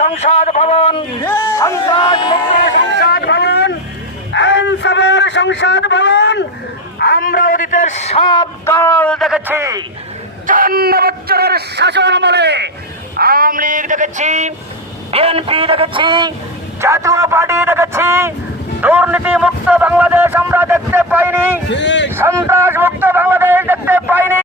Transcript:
সংসদ ভবন, সন্ত্রাস মুক্ত সংসদ ভবন, এনসিপির সংসদ ভবন আমরা অতীতের সব দল দেখেছি। 54 বছরের শাসন আমলে আওয়ামী লীগ দেখেছি, বিএনপি দেখেছি, জাতীয় পার্টি দেখেছি, দুর্নীতি মুক্ত বাংলাদেশ আমরা দেখতে পাইনি। সন্ত্রাস